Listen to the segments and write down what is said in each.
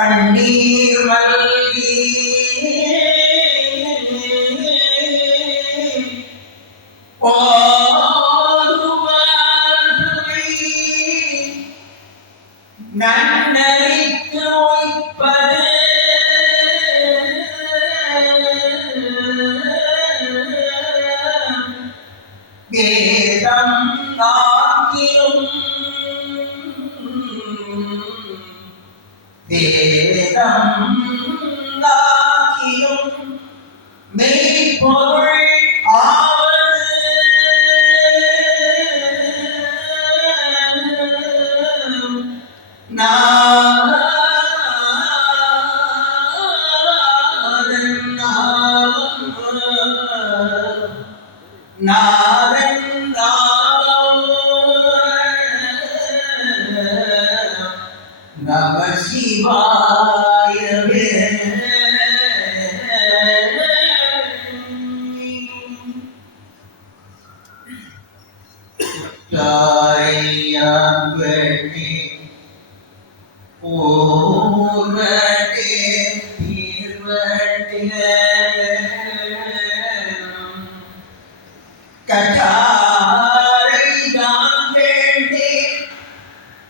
கண்ணீர் மல்கி நன்னறிக்கு வைப்பது வேதம் ஆகியும் வேதம் ஆகியும் மெய்ப்பொருள் நம சிவாயவே தாரையாங்கனே ஓர்வடே தீர்வடே கட்டாரை தாங்கனே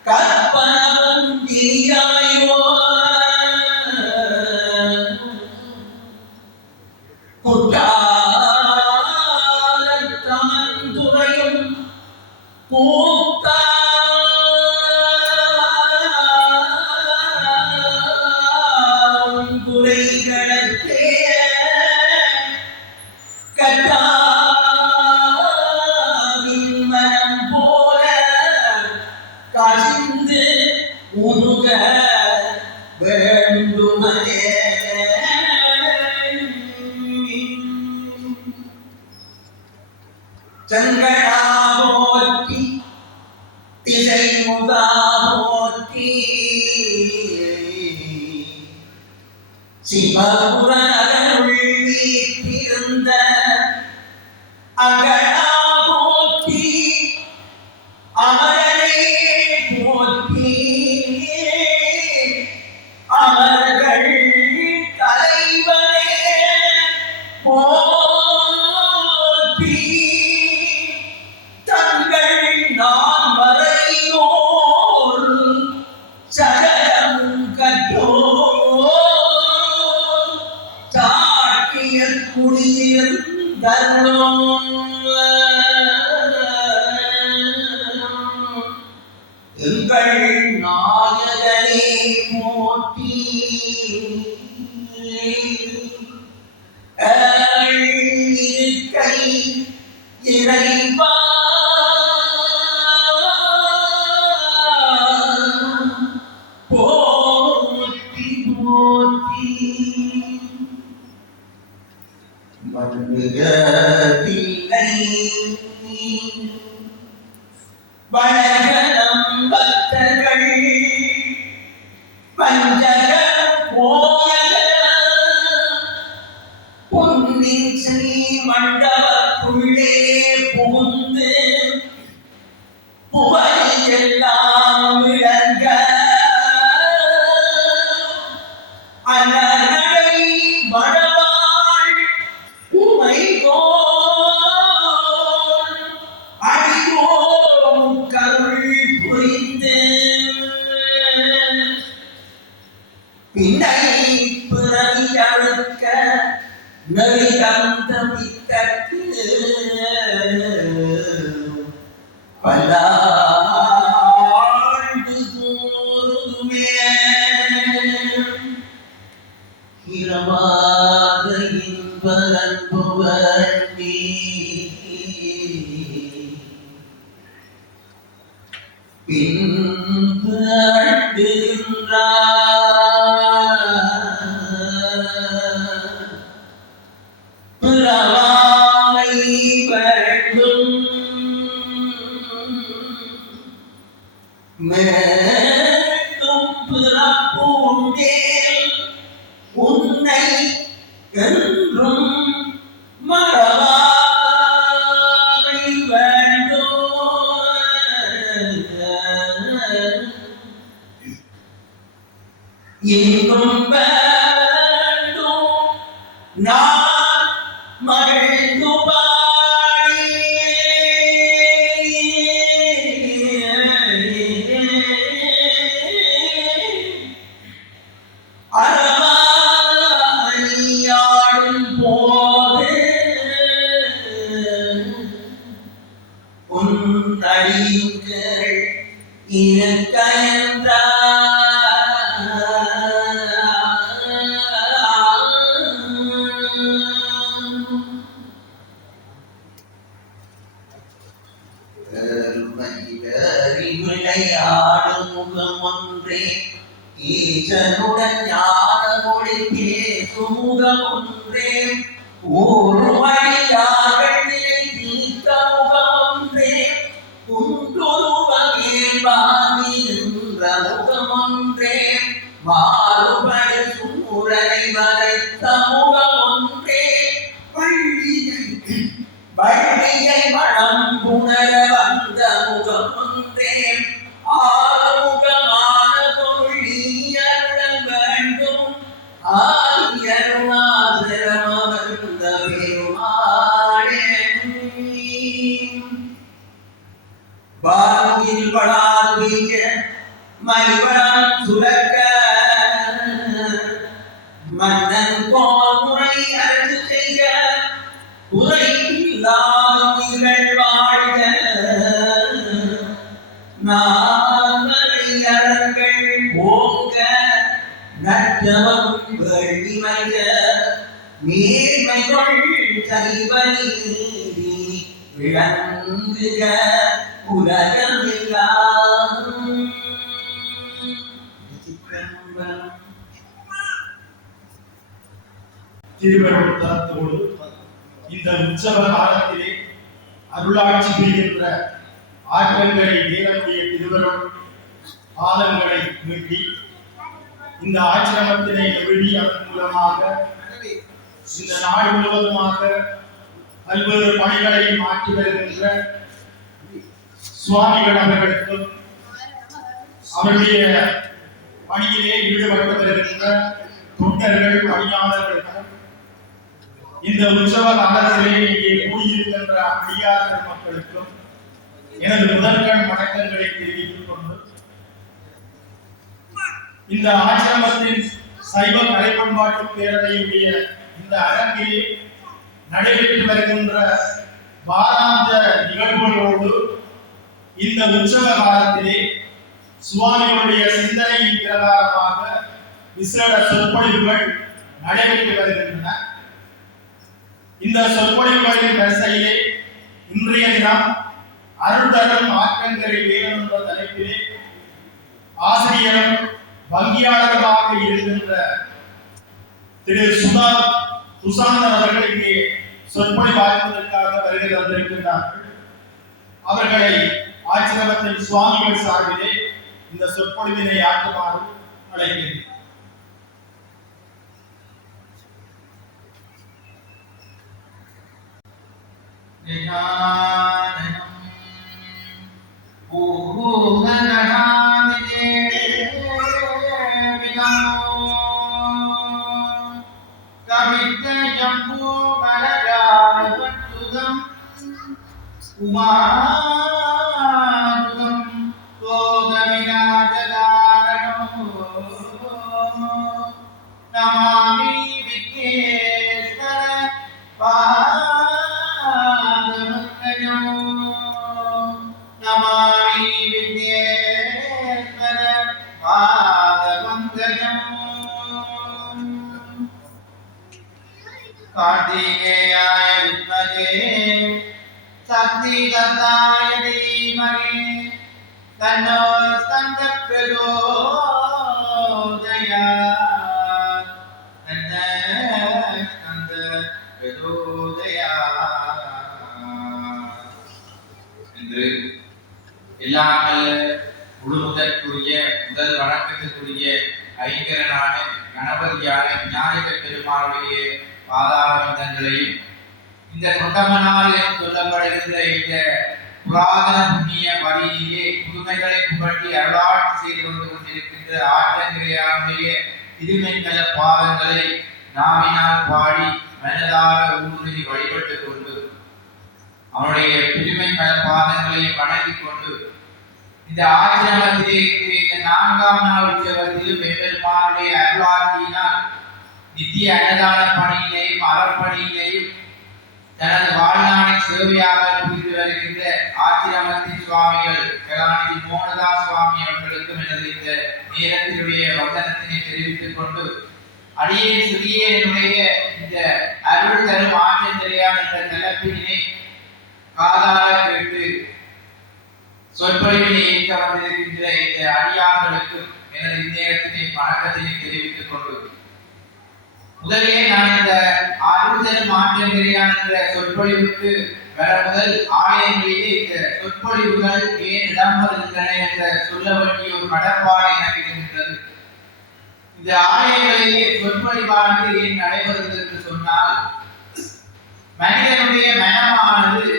கற்பனவும் தீயாயோ குற்றாலத்தமந்துரையும் கூத்தா குறைகளுக்கே கட்டாவின் மனம் போல கசிந்து உருக வேண்டுமனே சங்கடா போற்றி திசை முதா போற்றி சிவபுர நகருள் வீற்றிருந்த அகடா போற்றி அமரனே போற்றி அமர்கள் தலைவனே போற்றி தங்கள் நான் வரையோர் சகலம் கற்றோ சாட்டிய குடியிருந்தோ எங்கள் நாயகனே போற்றி இருக்கை இறைவா போற்றி போற்றி மண்ணுகதில்லை வளகலம் பக்தர்கள் பஞ்சக கோயல பொன்னின் ஸ்ரீ மண்டபத்துள்ளே புகுந்து புகழெல்லாம் விளங்க அனநடை மணவாள் உமை கோல் அடியோம் கருள் புரிந்து பின்னை பிறவி அழுக்க நெறி தந்த பித்தற்கு பல்லாண்டு கூறுமே இரவாத இன்பரன்புவர் நீ பின்பு அழுகின்றார் பிறவாமை வேண்டும் மேலும் பிறப்பூண்டேல் உன்னை என்றும் மறவாமை வேண்டும் இன்னும் வேண்டும் நான் மகிழ்ந்து அறவாடும் போது உன்னடிகள் இருக்க விளையாடும் முகம் ஒன்றே ஈசனுடன் ஞான மொழி பேசும் முகம் ஒன்றே ஊர்வழியார்கள் நிலை தீர்த்த முகம் ஒன்றே குன்றுருவகேல் வாங்கி நின்ற முகம் ஒன்றே மாறுபடு சூரனை வரைத்த முகம் ஒன்றே வள்ளியை மனம் புணர வந்த முகம் ஒன்றே ஆறுமுகமான பொருளியருளல் வேண்டும் ஆரியருணாசரம் அமர்ந்த பெருமாளே பாருகில் வளார்விக்க மணிவளம் சுரக்க மன்னன் போல் முறை அரசு செய்க குறையில்லாமல் வாழ்க நாமரையர்கள் ஓங்க நற்றவம் வழிமல்க நேர்மைகள் சைவ நீதி விளங்குக உலகமெல்லாம். திருவருத்தத்தோடு இந்த உற்சவ காலத்திலே அருளாட்சி புரிகின்ற ஆற்றல்களை வேதனுடைய திருவருள் ஆலங்களை மீட்டி இந்த ஆசிரமத்தினை எழுதி அதன் மூலமாக இந்த நாடு முழுவதுமாக பல்வேறு பணிகளை மாற்றி வருகின்ற சுவாமிகள் அவர்களுக்கும் அவருடைய பணியிலே ஈடுபட்டு வருகின்ற தொண்டர்கள் பணியாளர்களுக்கும் இந்த உற்சவ காலத்திலே இங்கே கூடியிருக்கின்ற அடியார்கள் மக்களுக்கும் எனது முதற்கண் வணக்கங்களை தெரிவித்துக் கொண்டு இந்த ஆசிரமத்தின் சைவ கலை பண்பாட்டு பேரவையுடைய இந்த அரங்கிலே நடைபெற்று வருகின்ற வாராந்த நிகழ்வுகளோடு இந்த உற்சவ காலத்திலே சுவாமிகளுடைய சிந்தனையின் பிரகாரமாக விசேட சொற்பொழிவுகள் நடைபெற்று வருகின்றன. இந்த சொற்பொழிவுகளின் வரிசையிலே இன்றைய தினம் அருள்தரும் ஆற்றங்கரை வேதம் என்ற தலைப்பிலே ஆசிரியரும் வங்கியாளர்களாக இருக்கின்ற திரு சுசாந்தன் அவர்கள் இங்கே சொற்பொழிவாற்றுவதற்காக வருகை தந்திருக்கின்றார்கள். அவர்களை ஆசிரமத்தின் சுவாமிகள் சார்பிலே இந்த சொற்பொழிவினை ஆற்றுமாறு அழைக்கிறேன். நமாமி விக்னேஸ்வர பாதமங்கலம் நமாமி விக்னேஸ்வர பாதமங்கலம் கார்த்திகேயாய வித்மகே சக்திகந்தாய தீமகே தன்னோ ஸ்கந்த பிரச்சோதயாத் என்று எல்லாம் முழுமுதற்குரிய முதல் வணக்கத்திற்குரிய ஐங்கரனான கணபதியான விநாயகர் பெருமாளுடைய பாதாரவிந்தங்களையும் இந்த தொண்டமனால் என்று சொல்லப்படுகின்ற இந்த புராதன புண்ணிய வழியிலே புதுமைகளை புகட்டி அருளாட்சி செய்து கொண்டிருக்கின்ற ஆற்றங்கரையாருடைய திருமென்கல பாதங்களை நாவினால் பாடி மனதார ஊன்றி வழிபட்டுக் கொண்டு அவனுடைய புதுமைக்கல பாதங்களை வணங்கிக் கொண்டு இந்த ஆசிரமத்திலே இந்த 4ஆம் நாள் உற்சவத்திலும் எம்பெருமானுடைய அருளாட்சியினால் நித்திய அன்னதான பணியினையும் அறப்பணியினையும் தனது வாழ்நாளை சேவையாக புரிந்து வருகின்ற ஆசிரமத்தின் சுவாமிகள் கலாநிதி மோகனதாஸ் சுவாமி அவர்களுக்கும் எனது இந்த நேரத்தினுடைய வந்தனத்தினை தெரிவித்துக் கொண்டு அடியேன் சிறியனுடைய இந்த அருள் தரும் ஆற்றந்தரையான் என்ற தலைப்பினை காதார கேட்டு சொற்பொழிவினை ஏற்க வந்திருக்கின்ற இந்த அடியார்களுக்கும் எனது இந்நேரத்தினை வணக்கத்தினை தெரிவித்துக் கொண்டு முதலிலே நான் இந்த அருள்தரும் ஆற்றங்கரையான் என்ற சொற்பொழிவுக்கு வர முதல் ஆலயங்களிலே இந்த சொற்பொழிவுகள் ஏன் இடம்பெறுகின்றன என்ற சொல்ல வேண்டிய ஒரு கடப்பாடு எனக்கு இருக்கின்றது. இந்த ஆலயங்களிலே சொற்பொழிவானது ஏன் நடைபெறுகிறது என்று சொன்னால் மனிதனுடைய மனமானது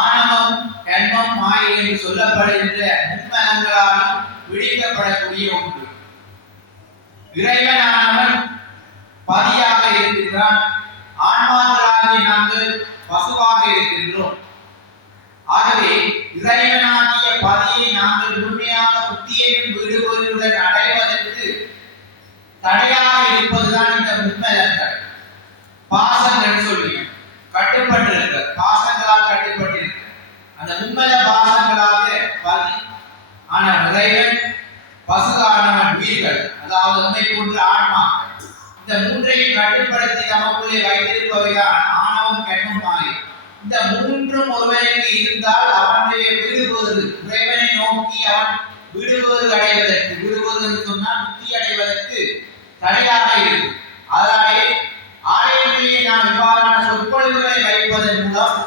ஆணவம் கண்மம் மாயை என்று சொல்லப்படுகின்ற மும்மலங்களாலும் விழிக்கப்படக்கூடிய ஒன்று. இறைவனானவன் பதியாக இருக்கின்றான், ஆன்மாக்களாகிய நாங்கள் பசுவாக இருக்கின்றோம். ஆகவே இறைவனாகிய பதியை நாங்கள் முழுமையாக புத்தியையும் வீடுகளுடன் அடைவதற்கு தடையாக இருப்பதுதான் இந்த மும்மலங்கள். பாசங்கள் சொல்லி கட்டுப்பட்டிருக்க, பாசங்களால் கட்டுப்பட்டிருக்க அந்த மும்மல பாசங்களாக பதி ஆன இறைவன், பசுகானவன் உயிர்கள், அதாவது உண்மை போன்ற ஆன்மா, இந்த மூன்றையும் கட்டுப்படுத்தி நமக்குள்ளே வைத்திருப்பவைதான் ஆணவம் கண்மம் மாயை. இந்த மூன்றும் ஒருவனுக்கு இருந்தால் அவனுடைய விடுபேறு இறைவனை நோக்கி அவன் விடுபேறு அடைவதற்கு, விடுபேறு என்று சொன்னால் முக்தி அடைவதற்கு தடையாக இருக்கும். அதனாலே ஆலயங்களிலே நாம் இவ்வாறான சொற்பொழிவுகளை வைப்பதன் மூலம்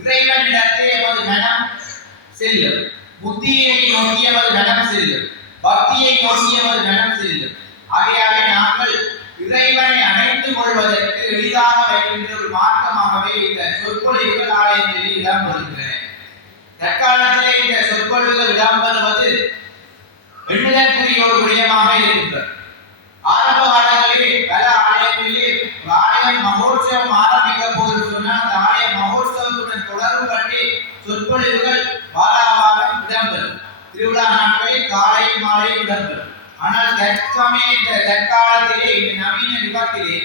இறைவனிடத்தே எமது மனம் செல்லும், புத்தியை நோக்கி எமது மனம் செல்லும், பக்தியை நோக்கி எமது மனம் செல்லும். ஆகையாலே நாங்கள் இறைவனை அடைந்து கொள்வதற்கு எளிதாக வைக்கின்ற ஒரு மார்க்கமாகவே இந்த சொற்பொழிவுகள் ஆலயங்களில் இடம்பெறுகின்றன. தற்காலத்திலே இந்த சொற்பொழிவுகள் இடம்பெறுவது எண்ணுதற்குரிய ஒரு விடயமாக இருக்கின்றது. ஆரம்ப காலங்களிலே பல ஆலயங்களிலே ஒரு ஆலயம் மகோற்சவம் ஆரம்பிக்க போது சொன்னால் அந்த ஆலய மகோற்சவத்துடன் தொடர்பு பற்றி சொற்பொழிவுகள் வாராவாரம் இடம்பெறும். திருவிழா நாட்களில் காலை மாலை இடம்பெறும். ஆனால் தற்காலத்திலே இந்த நவீன யுகத்திலே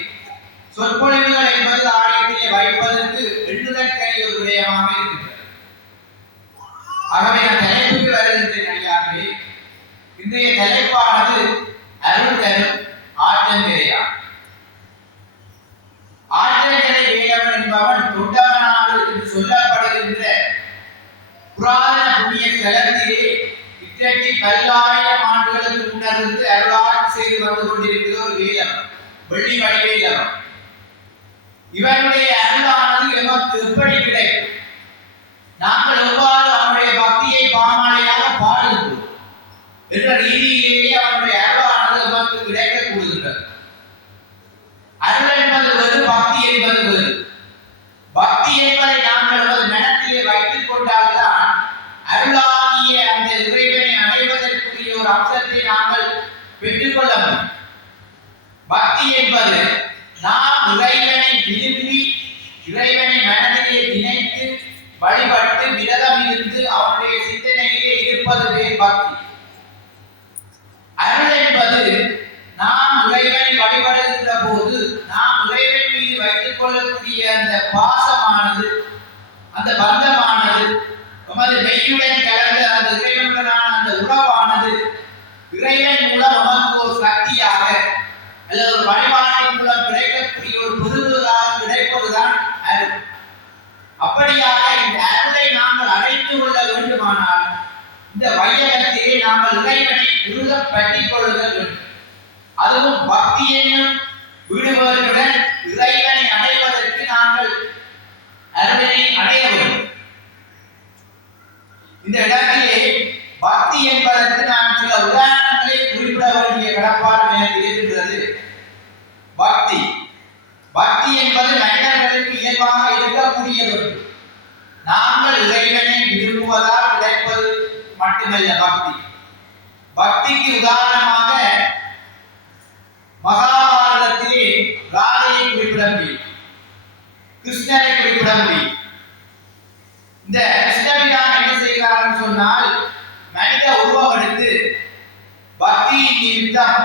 சொற்பொழிவுகள் என்பது ஆலயத்திலே வைப்பதற்கு எண்ணுதற்கரிய ஒரு விடயமாக இருக்கின்றது. ஆகவே நான் தலைப்புக்கு வருகின்ற நடிகாகவே இன்றைய தலைப்பானது அருள் தரும் ஆற்றங்கரையான். ஆற்றங்கரை வேலவன் என்பவன் தொண்டவனாக என்று சொல்லப்படுகின்ற புராதன புண்ணிய ஸ்தலத்திலே இன்றைக்கு பல்லாயிரம் ஆண்டுகளுக்கு முன்னிருந்து அருளாட்சி செய்து வந்து கொண்டிருக்கிற ஒரு வேலவன், வெள்ளி வடிவேலவன். இவனுடைய அருளானது எமக்கு எப்படி கிடைக்கும்? நாங்கள் எவ்வாறு அவனுடைய பக்தியை பாமாலையாக பாடுகின்றோம் என்ற ரீதியிலேயே அவனுடைய அருளானது எமக்கு கிடைக்க கூடுகின்றது. அருள் என்பது வேறு, பக்தி என்பது வேறு. பக்தி என்பதை நாங்கள் நமது மனத்திலே வைத்துக் கொண்டால்தான் அருளாகிய அந்த இறைவனை அடைவதற்குரிய ஒரு அம்சத்தை நாங்கள் பெற்றுக்கொள்ள முடியும். பக்தி என்பது நாம் இறைவனை விரும்பி இறைவனை மனதிலே நினைத்து வழிபட்டு விரதம் இருந்து அவனுடைய சிந்தனையிலே இருப்பதுவே பக்தி. அருள் என்பது நாம் இறைவனை வழிபடுகின்ற போது நாம் இறைவன் மீது வைத்துக் கொள்ளக்கூடிய அந்த பாசமானது, அந்த பந்தமானது, நமது மெய்யுடன் கலந்த அந்த இறைவனுடனான அந்த உறவானது இறைவன் மூலம் நமக்கு ஒரு சக்தியாக அல்லது ஒரு வழிபாட்டின் மூலம் கிடைக்கக்கூடிய ஒரு பெருதாக கிடைப்பதுதான் அருள். அப்படியாக இந்த அருளை நாங்கள் அடைந்து கொள்ள வேண்டுமானால் இந்த வையகத்திலே நாங்கள் இறைவனை உருக பற்றிக் கொள்ளுதல் வேண்டும். அதுவும் பக்தி என்னும் வீடுகளுடன் இறைவனை அடைவதற்கு நாங்கள் அருளை அடைய வேண்டும். இந்த இடத்திலே பக்தி என்பதற்கு நான் சில உதாரணங்களை குறிப்பிட வேண்டிய கடப்பாடு எனக்கு இருக்கின்றது. பக்தி என்பது மனிதர்களுக்கு இயல்பாக இருக்கக்கூடியது. நாங்கள் இறைவனை விரும்புவதால் கிடைப்பது மட்டுமல்ல பக்தி. பக்திக்கு உதாரணமாக மகாபாரதத்திலே ராதையை குறிப்பிட முடியும், கிருஷ்ணரை குறிப்பிட முடியும். இந்த கிருஷ்ணபிரான் என்ன செய்கிறார் சொன்னால், மனித உருவம் எடுத்து பக்தியின் நிமித்தம்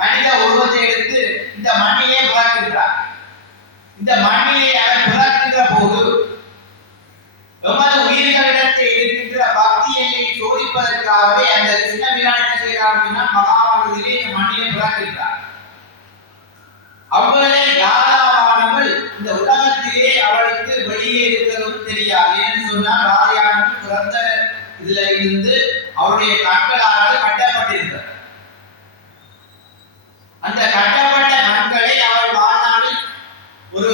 மனித உருவத்தை எடுத்து இந்த மண்ணிலே பிறக்கின்றார். இந்த மண்ணிலே அவர் பிறக்கின்ற போது எமது உயிர்களிடத்தை இருக்கின்ற பக்தி எல்லையை சோதிப்பதற்காகவே அந்த கிருஷ்ணபிரான் என்ன செய்கிறார் சொன்னால், மகாபாரதத்திலே இந்த மண்ணிலே பிறக்கின்றார். அவளே ராதாவானவள் இந்த உலகத்திலே அவளுக்கு வெளியே இருக்கிறதும் தெரியாது. ஏன்னு சொன்னால், ராதையானவள் பிறந்த இதுல இருந்து அவருடைய கண்களானது கட்டப்பட்டிருக்கிறது. அந்த கட்டப்பட்ட கண்களை அவள் வாழ்நாளில் ஒரு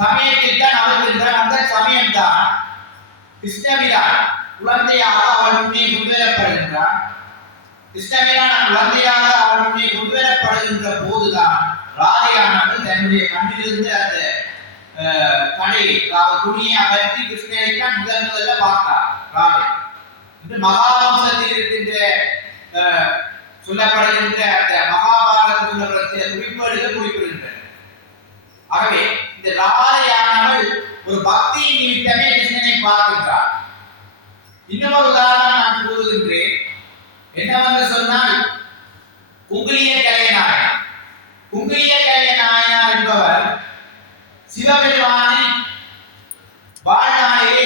சமயத்தில் தான் அவர்கின்றார். அந்த சமயம்தான் கிருஷ்ணபிரான் குழந்தையாக அவள் முன்னே கொண்டுவரப்படுகின்றார். கிருஷ்ணபிரான் குழந்தையாக அவள் முன்னே கொண்டுவரப்படுகின்ற போதுதான் ராதையானவள் தன்னுடைய கண்ணிலிருந்து அந்த கடை துணியை அகற்றி கிருஷ்ணரை தான் முதல்ல பார்த்தார் ராதை. என்று மகாவம்சத்தில் இருக்கின்ற சொல்லப்படுகின்ற அந்த மகாபாரதத்தில் சொல்லப்படுகிற குறிப்பேடுகள் குறிப்பிடுகின்றன. ஆகவே இந்த ராதையானவள் ஒரு பக்தியின் நிமித்தமே கிருஷ்ணனை பார்க்கின்றார். இன்னொரு உதாரணம் நான் கூறுகின்றேன். என்னவென்று சொன்னால், குங்குலிய கலைநாயனார். குங்குலிய கலைநாயனார் என்பவர் சிவபெருமானை வாழ்நாளிலே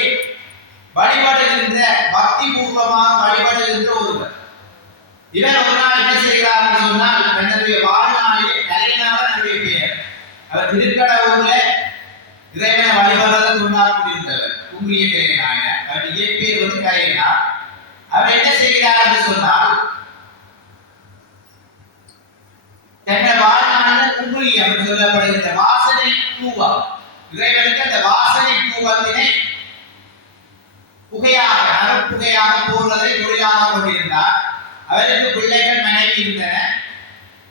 வழிபடுகின்ற பக்தி பூர்வமாக வழிபடுகின்ற ஒருவர். இவர் ஒரு நாள் என்ன செய்கிறார் சொன்னால், தன்னுடைய வாழ்நாளிலே கலைநாதர் என்னுடைய பெயர், அவர் திருக்கடவுர்ல இறைவனை வழிபடுவதை கொண்டாடியிருந்தவர் குங்குலிய கலைநாயனார். அவருடைய இயற்பெயர் வந்து கலைநாதர். அவர் என்ன செய்கிறார் என்று சொன்னால், தன்னை வாழ்நாளில் குங்குலியம் என்று சொல்லப்படுகின்ற வாசனை தூவம், இறைவனுக்கு அந்த வாசனை தூவத்தினை புகையாக நறுப்புகையாக போடுவதை தொழிலாக கொண்டிருந்தார். அவருக்கு பிள்ளைகள் மனைவி இருந்தன.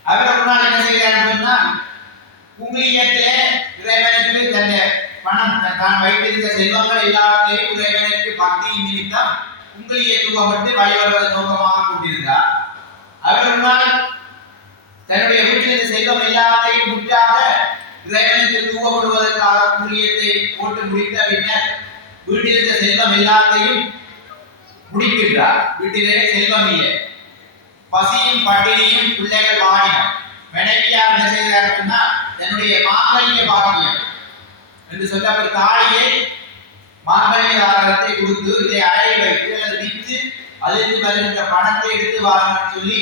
அவர் ஒரு நாள் என்ன செய்கிறார் சொன்னால், குங்குலியத்திலே இறைவனுக்கு தன் பணம் தான் வைத்திருந்த செல்வங்கள் எல்லாத்தையும் இறைவனுக்கு பக்தியின் நிமித்தம் குங்குலிய தூவப்பட்டு வழிபடுவதை நோக்கமாக கொண்டிருந்தார். அவர் ஒரு நாள் தன்னுடைய வீட்டில் செல்வம் எல்லாத்தையும் முற்றாக இறைவனுக்கு தூவப்படுவதற்காக குங்குலியத்தை போட்டு முடித்த பின்னர் வீட்டில் இருந்த செல்வம் எல்லாத்தையும் முடிக்கின்றார். வீட்டிலே செல்வம் இல்லை, பசியும் பட்டினியும், பிள்ளைகள் வாடினம். மனைவியார் என்ன செய்கிறார்னா, தன்னுடைய மாங்கல்ய பாக்கியம் என்று சொல்லப்பட்ட தாலியை மாங்கல்ய ஆகாரத்தை கொடுத்து இதை அடைய வைத்து அல்லது விற்று அதிலிருந்து வருகின்ற பணத்தை எடுத்து வாரன்னு சொல்லி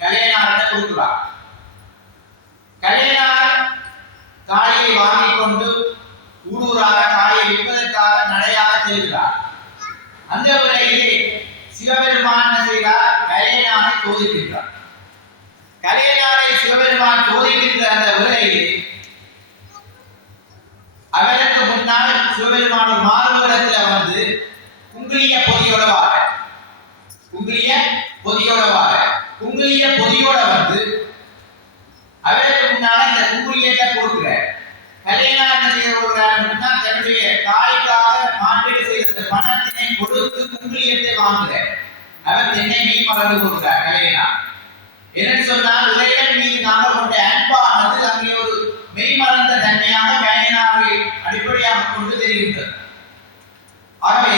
கலையனாரிட கொடுக்கிறார். கலையனார் தாலியை வாங்கிக் கொண்டு ஊரூராக தாலியை விற்பதற்காக நடையாக செல்கிறார். அந்த வேளையிலே சிவபெருமான் என்ன செய்கிறார், கலையனாரை சோதிக்கின்றார். கலையனாரை சிவபெருமான் சோதிக்கின்ற அந்த வேளையிலே அவருக்கு முன்னால் சிவபெருமான் ஒரு மாறுவேடத்தில் வந்து குங்குலிய பொதியோட வார, குங்குலிய பொதியோட வார, குங்குலிய பொதியோட வந்து அவருக்கு முன்னால இந்த குங்குலியத்தை கொடுக்கிறார். கலையனார் என்ன செய்ய கொடுக்கிறார், தன்னுடைய தாய்க்காக மாற்றீடு செய்த பணத்தினை கொடுத்து குங்குலியத்தை வாங்குகிறார். அவர் தென்னை மீ மறந்து கொடுக்கிறார் கலையனார். என்று சொன்னால், இறைவன் மீது நாங்கள் கொண்ட அன்பானது அங்கே ஒரு மெய்மறந்த தன்மையாக கலையனாரை அடிப்படையாக கொண்டு தெரிகின்றது. ஆகவே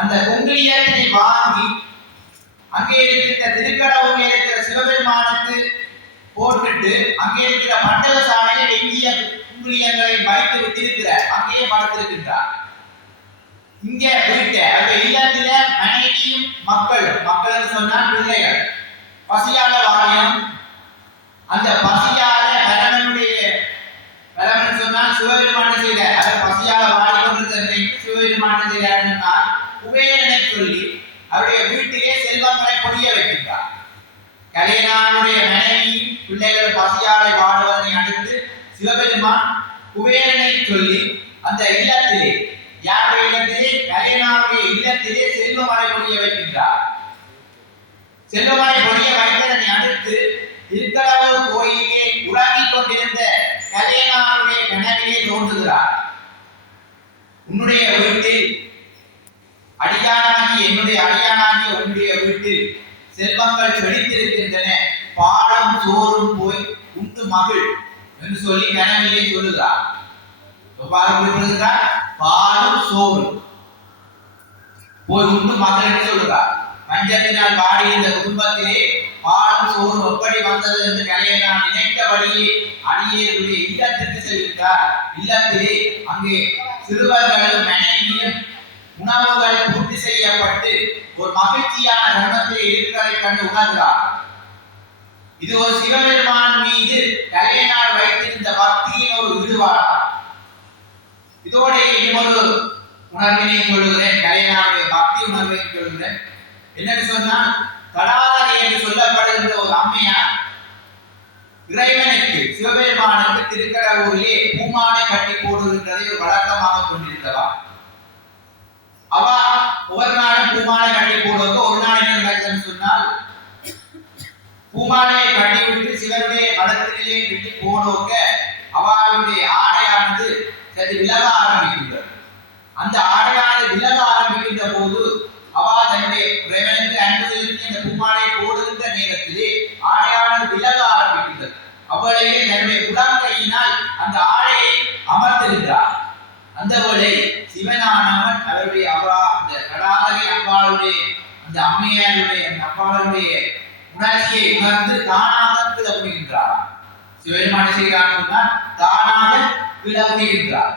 அந்த குங்குலியத்தை வாங்கி அங்கே இருக்கின்ற திருக்கடவுள் இருக்கிற சிவபெருமானுக்கு போட்டுட்டு அங்கே இருக்கிற மண்டல சாலையில் எங்கிய குங்குலியங்களை வைத்து விட்டிருக்கிறார். அங்கேயே படுத்திருக்கின்றார். இங்கே வீட்டை அந்த இல்லத்தில மனைவியும் மக்களும், மக்கள் என்று சொன்னால் பிள்ளைகள், பசியால வாழியம். அந்த பசியால பரமன் சொன்னால் சிவபெருமான செய்த அவர் பசியால வாழிக்கொண்டிருந்த சிவபெருமான செய்தார் சொன்னால் குபேரனை சொல்லி அவருடைய வீட்டிலே செல்வங்களை பொழிய வைக்கின்றார். கலையனாருடைய மனைவி பிள்ளைகள் பசியாலை வாடுவதனை அடுத்து சிவபெருமான் குபேரனை சொல்லி அந்த இல்லத்திலே, யாருடைய இல்லத்திலே, கலையனாருடைய இல்லத்திலே செல்வமலை பொழிய வைக்கின்றார். செல்வமலை பொழிய வைத்ததனை அடுத்து திருக்கடவுர் கோயிலே உறங்கிக் கொண்டிருந்த கலையனாருடைய கனவிலே தோன்றுகிறார். உன்னுடைய வீட்டில் அடியானாகிய என்னுடைய அடியானாகிய உன்னுடைய வீட்டில் செல்வங்கள் செழித்திருக்கின்றன, பாலும் சோறும் போய் உண்டு மகிழ் என்று சொல்லி கனவிலே சொல்லுகிறார். பாலும் சோறும் போய் உண்டு மகிழ் என்று சொல்லுகிறார். பஞ்சத்தினால் பாடி இந்த குடும்பத்திலே பாலும் சோறும் எப்படி வந்தது என்று கலையனார் நினைத்தபடியே அடியேருடைய இல்லத்திற்கு செல்கின்றார். இல்லத்திலே அங்கே சிறுவர்களும் மனைவியும் உணவுகள் பூர்த்தி செய்யப்பட்டு ஒரு மகிழ்ச்சியான தருணத்திலே இருக்கிறதை கண்டு உணர்கிறார். இது ஒரு சிவபெருமான் மீது கலையனார் வைத்திருந்த பக்தியின் ஒரு ஈடுபாடு. இதோட இன்னொரு உணர்வினை சொல்லுகிறேன், கலையனாருடைய பக்தி உணர்வை சொல்லுகிறேன். என்னன்னு சொன்னால், கடாதரை என்று சொல்லப்படுகின்ற ஒரு அம்மையார் இறைவனுக்கு சிவபெருமானுக்கு திருக்கடவுரிலே பூமாலை கட்டி போடுகின்றதை ஒரு வழக்கமாக கொண்டிருந்தவர். அவ ஒவ்வொரு நாளும் பூமாலை கட்டி போடுவதற்கு ஒரு நாள் என்ன நடக்குதுன்னு சொன்னால், பூமாலையை கட்டி விட்டு சிவனுடைய மதத்திலே விட்டு போடுவக்க அவளுடைய ஆடையானது சற்று விலக ஆரம்பிக்கின்றது. அந்த ஆடையானது விலக ஆரம்பிக்கின்ற போது அவ தன்னுடைய இறைவனுக்கு அன்பு செலுத்தி அந்த பூமாலையை போடுகின்ற நேரத்திலே ஆடையானது விலக ஆரம்பிக்கின்றது. அவளையே தன்னுடைய உள்ளங்கையினால் அந்த ஆடையை அமர்த்திருக்கிறார். அந்த வேளை சிவனானவன் அவருடைய அந்த கடாதரை அம்பாளுடைய அந்த அம்மையாருடைய அந்த அம்பாளுடைய உணர்ச்சியை உணர்ந்து தானாக கிளம்புகின்றார். சிவபெருமான் செய்கிறார் சொன்னால் தானாக கிளம்புகின்றார்.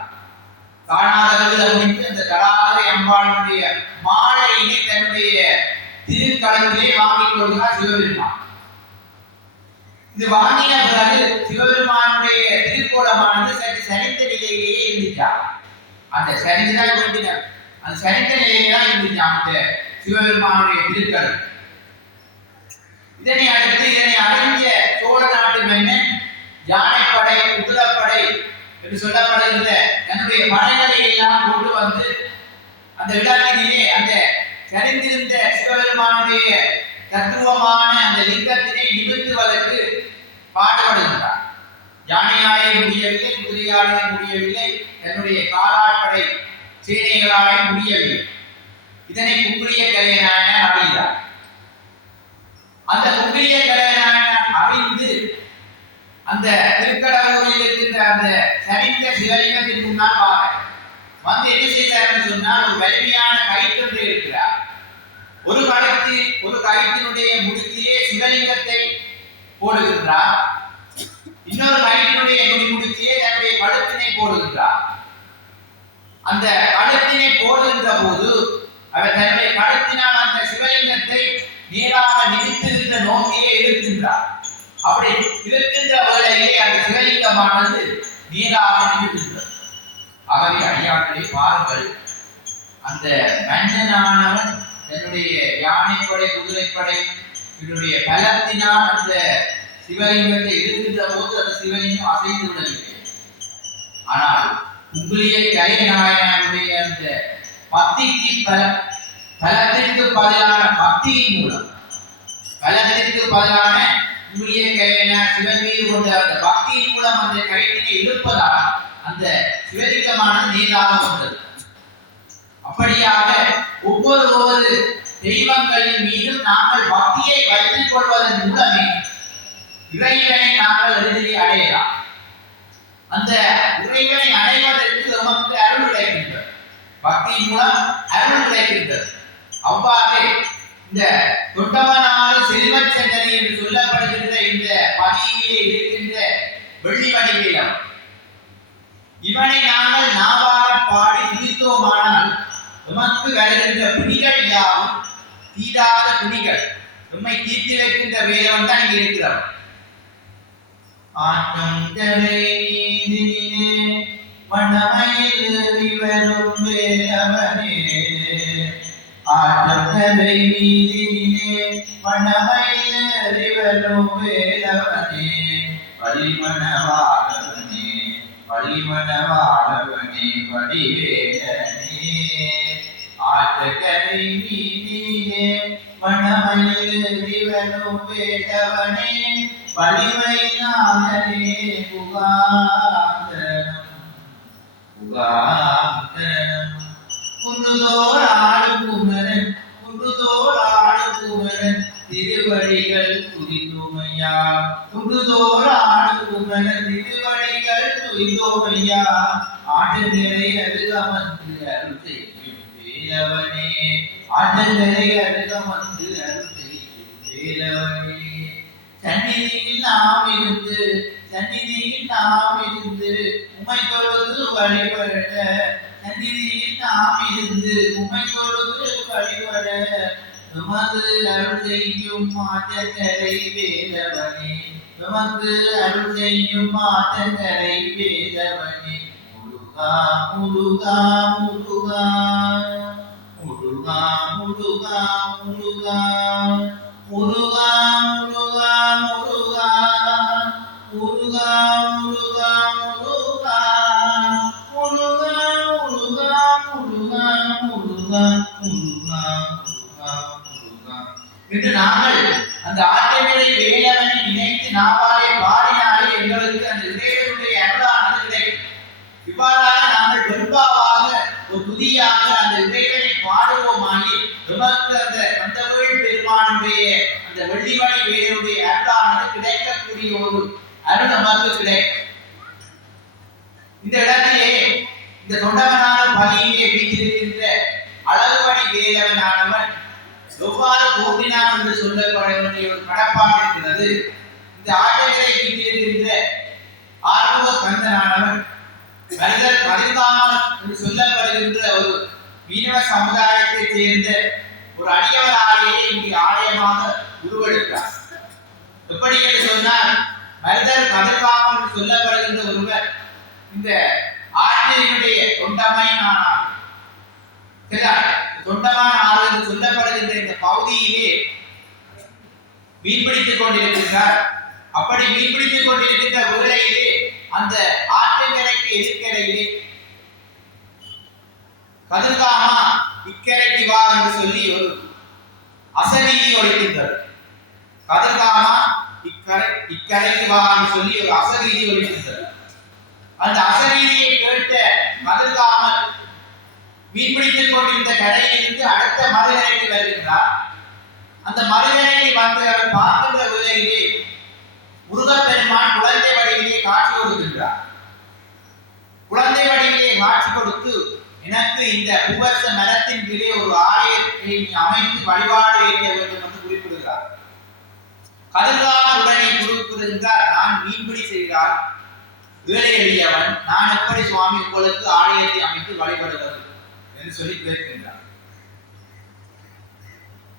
தானாக கிளம்பி அந்த கடாதரை அம்பாளுடைய மாலையினை தன்னுடைய திருக்களத்திலே வாங்கிக் கொள்கிறார் சிவபெருமான். இது வாங்கின பிறகு சிவபெருமானுடைய திருக்கோலமானது சற்று சரிந்த நிலையிலேயே இருந்துச்சார். அந்த சரிந்துதான் வேண்டினார், அந்த சரிந்த நிலையில்தான் இருந்துச்சான் அந்த சிவபெருமானுடைய திருக்களம். இதனை அடுத்து இதனை அறிஞ்ச சோழ நாட்டு மன்னன் யானைப்படை, குதிரைப்படை என்று சொல்லப்படுகின்ற தன்னுடைய படைகளை எல்லாம் கொண்டு வந்து அந்த இடத்திலே அந்த சரிந்திருந்த சிவபெருமானுடைய தத்துவமான அந்த லிங்கத்தினை நிறுத்துவதற்கு பாடுபடுகின்றார். யானையாலே முடியவில்லை, குதிரையாலே முடியவில்லை, தன்னுடைய காலாட்படை சேனைகளாலே முடியவில்லை. இதனை குங்குளிய கலையனாயனார் அறிகிறார். அந்த குங்குளிய கலையனாயனார் அறிந்து அந்த திருக்கடவுரில் இருக்கின்ற அந்த சரிந்த சிவலிங்கத்தின் முன்னால் வந்து என்ன செய்தார் சொன்னால், ஒரு வலிமையான கயிற்று இருக்கிறார். ஒரு கயிற்றினுடைய முடிச்சிலே சிவலிங்கத்தை போடுகின்றார், இன்னொரு கயிற்றினுடைய முடிச்சிலே தன்னுடைய கழுத்தினை போடுகின்றார். அந்த கழுத்தினை போடுகின்ற போது அவர் தன்னுடைய கழுத்தினால் அந்த சிவலிங்கத்தை நேராக நிறுத்துகின்ற நோக்கிலே இருக்கின்றார். அப்படி இருக்கின்ற வேளையிலே அந்த சிவலிங்கமானது நேராக நிறுத்துகின்றது. ஆகவே அடியார்களே பாருங்கள், அந்த மன்னனானவன் தன்னுடைய யானைப்படை, குதிரைப்படை இதனுடைய பலத்தினால் அந்த சிவலிங்கத்தை இருக்கின்ற போது அந்த சிவலிங்கம் அசைந்து விடவில்லை. ஆனால் குங்குளிய கலைநாயகனுடைய அந்த பக்திக்கு பலத்திற்கு பதிலான பக்தியின் மூலம், பலத்திற்கு பதிலான குங்குளிய கலைநாயகன் சிவன் மீது கொண்ட அந்த பக்தியின் மூலம் அந்த கயிற்றினை இழுப்பதால் அந்த சிவலிங்கமானது நேராக வந்தது. அப்படியாக ஒவ்வொரு தெய்வங்களின் மீதும் நாங்கள் பக்தியை வைத்துக் கொள்வதன் மூலமே இறைவனை நாங்கள் எளிதிலே அடையலாம். அந்த இறைவனை அடைவதற்கு நமக்கு அருள் கிடைக்கின்றது, பக்தியின் மூலம் அருள் கிடைக்கின்றது. அவ்வாறு இந்த தொண்டமனாறு செல்வச் சென்றனை என்று சொல்லப்படுகின்ற இந்த பதியிலே இருக்கின்ற வெள்ளி வடிவேலம், இவனை நாங்கள் நாவார பாடி துதித்தோமானால் நமக்கு வருகின்ற பிணிகள் யாவும் தீராத பிணிகள், நம்மை தீர்த்து வைக்கின்ற வேதம் தான் இங்கே இருக்கிறோம். ஆற்றம் தலை நீதினே வண்ணமயில் வரும் வேலவனே, ஆற்றம் தலை நீதினே வண்ணமயில் வரும் வேலவனே, வழிமணவாளவனே வழிமணவாளவனே வடிவேலனே, ஆற்றகரை நீதினே வண்ணமயில் வரும் வேலவனே, வலிமை நாதனே புகாந்தரம் புகாந்தரம் குன்றுதோர் ஆடும் குமரன் குன்றுதோர் ஆடும் குமரன் திருவடிகள் துதித்தோமையா குன்றுதோர் ஆடும் குமரன் திருவடிகள் துதித்தோமையா ஆட்டங்களை அருகமந்து அருள் செய்யும் வேலவனே ஆட்டங்களை அருகமந்து அருள் செய்யும் வேலவனே சந்நிதியில் நாம் இருந்து உம்மை தொழுது வழிபட சந்நிதியில் நாம் இருந்து உம்மை தொழுது வழிபட உமது அருள் செய்யும் மாற்றங்களை வேலவனே உமது அருள் செய்யும் மாற்றங்களை வேலவனே முருகா முருகா முருகா முருகா முருகா முருகா முருகா முருகா முருகா முருகா முருகா முருகா முருகா முருகா முருகா முருகா முருகா முருகா என்று நாங்கள் அந்த ஆற்றலை வேலவனை நினைத்து நாவாலே பாடினாலே எங்களுக்கு அந்த இறைவனுடைய அருளானது கிடைக்கும். இவ்வாறாக நாங்கள் வெறுப்பாவாக ஒரு துதியாக அந்த இறைவனை பாடுவோமாகி நமக்கு அந்த கந்தவேல் பெருமானுடைய அந்த வெள்ளிமணி வேலனுடைய அருளானது கிடைக்கக்கூடிய ஒரு அருள் நமக்கு கிடைக்கும். இந்த இடத்திலே இந்த தொண்டவனான பலியிலே வீட்டிருக்கின்ற அழகுமணி வேலவனானவன் எவ்வாறு தோன்றினான் என்று சொல்லப்பட வேண்டிய ஒரு கடப்பாடு இருக்கிறது. இந்த ஆட்டங்களை வீட்டிருக்கின்ற ஆர்வ கந்தனானவன் மனிதர் கதிர்காமல் என்று சொல்லப்படுகின்ற ஒரு மீனவ சமுதாயத்தைச் சேர்ந்த ஒரு அடியவராலேயே இங்கு ஆலயமாக உருவெடுத்தார். எப்படி என்று சொன்னால் மனிதர் கதிர்காமல் என்று சொல்லப்படுகின்ற ஒருவர் இந்த ஆற்றினுடைய தொண்டமான ஆறு என்று சொல்லப்படுகின்ற இந்த பகுதியிலே மீன்பிடித்துக் கொண்டிருக்கின்றார். அப்படி மீன்பிடித்துக் கொண்டிருக்கின்ற வேளையிலே அந்த ஆற்றங்கரைக்கு எதிர்கரையிலே கதிர்காமா இக்கரைக்கு வா என்று சொல்லி ஒரு அசரீதி ஒழிக்கின்றது. கதிர்காமா இக்கரைக்கு வா என்று சொல்லி ஒரு அசரீதி ஒழிக்கின்றது. அந்த அசரீதியை கேட்ட கதிர்காமர் மீன்பிடித்துக் கொண்டிருந்த கரையிலிருந்து அடுத்த மறுகரைக்கு வருகின்றார். அந்த மறுகரைக்கு வந்து அவர் பார்க்கின்ற வேளையிலே முருகப்பெருமான் குழந்தை வடிவிலே காட்சி கொடுக்கின்றார். குழந்தை வடிவிலே காட்சி கொடுத்து எனக்கு இந்த புவர்ச மரத்தின் கீழே ஒரு ஆலயத்தை அமைத்து வழிபாடு ஏற்க வேண்டும் என்று குறிப்பிடுகிறார். கதிர்காமர் உடனே குறிப்பிடுகின்றார், நான் மீன்பிடி செய்தால் ஏழை எளியவன், நான் எப்படி சுவாமி உங்களுக்கு ஆலயத்தை அமைத்து வழிபடுவது என்று சொல்லி கேட்கின்றார்.